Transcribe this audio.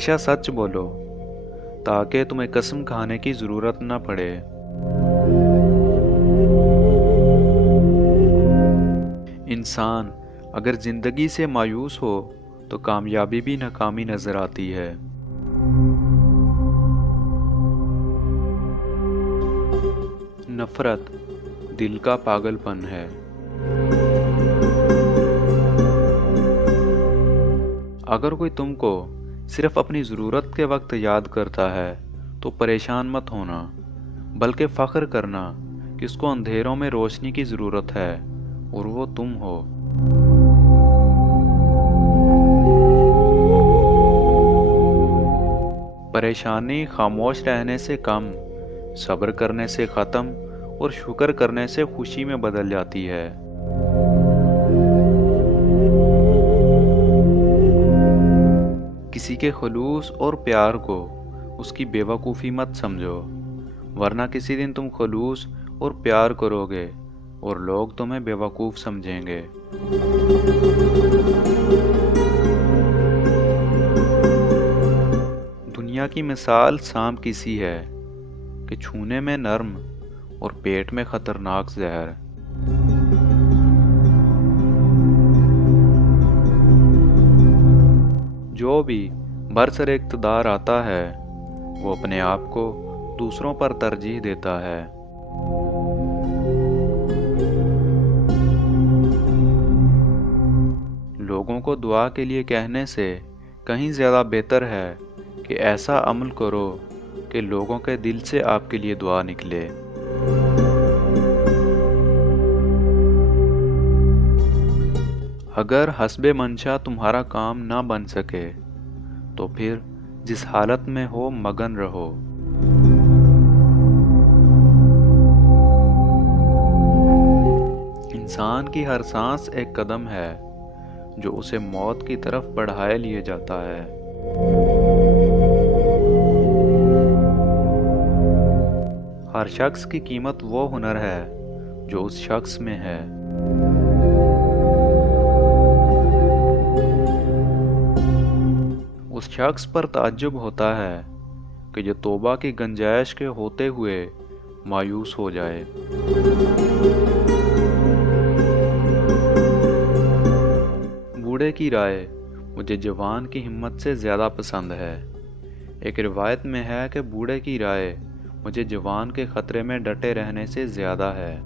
ہمیشہ سچ بولو تاکہ تمہیں قسم کھانے کی ضرورت نہ پڑے۔ انسان اگر زندگی سے مایوس ہو تو کامیابی بھی ناکامی نظر آتی ہے۔ نفرت دل کا پاگل پن ہے۔ اگر کوئی تم کو صرف اپنی ضرورت کے وقت یاد کرتا ہے تو پریشان مت ہونا، بلکہ فخر کرنا کہ اس کو اندھیروں میں روشنی کی ضرورت ہے اور وہ تم ہو۔ پریشانی خاموش رہنے سے کم، صبر کرنے سے ختم اور شکر کرنے سے خوشی میں بدل جاتی ہے۔ کسی کے خلوص اور پیار کو اس کی بے وقوفی مت سمجھو، ورنہ کسی دن تم خلوص اور پیار کرو گے اور لوگ تمہیں بے وقوف سمجھیں گے۔ دنیا کی مثال سانپ کی سی ہے کہ چھونے میں نرم اور پیٹ میں خطرناک زہر۔ جو بھی برسر اقتدار آتا ہے وہ اپنے آپ کو دوسروں پر ترجیح دیتا ہے۔ لوگوں کو دعا کے لیے کہنے سے کہیں زیادہ بہتر ہے کہ ایسا عمل کرو کہ لوگوں کے دل سے آپ کے لیے دعا نکلے۔ اگر حسب منشا تمہارا کام نہ بن سکے تو پھر جس حالت میں ہو مگن رہو۔ انسان کی ہر سانس ایک قدم ہے جو اسے موت کی طرف بڑھائے لیے جاتا ہے۔ ہر شخص کی قیمت وہ ہنر ہے جو اس شخص میں ہے۔ اس شخص پر تعجب ہوتا ہے کہ جو توبہ کی گنجائش کے ہوتے ہوئے مایوس ہو جائے۔ بوڑھے کی رائے مجھے جوان کی ہمت سے زیادہ پسند ہے۔ ایک روایت میں ہے کہ بوڑھے کی رائے مجھے جوان کے خطرے میں ڈٹے رہنے سے زیادہ ہے۔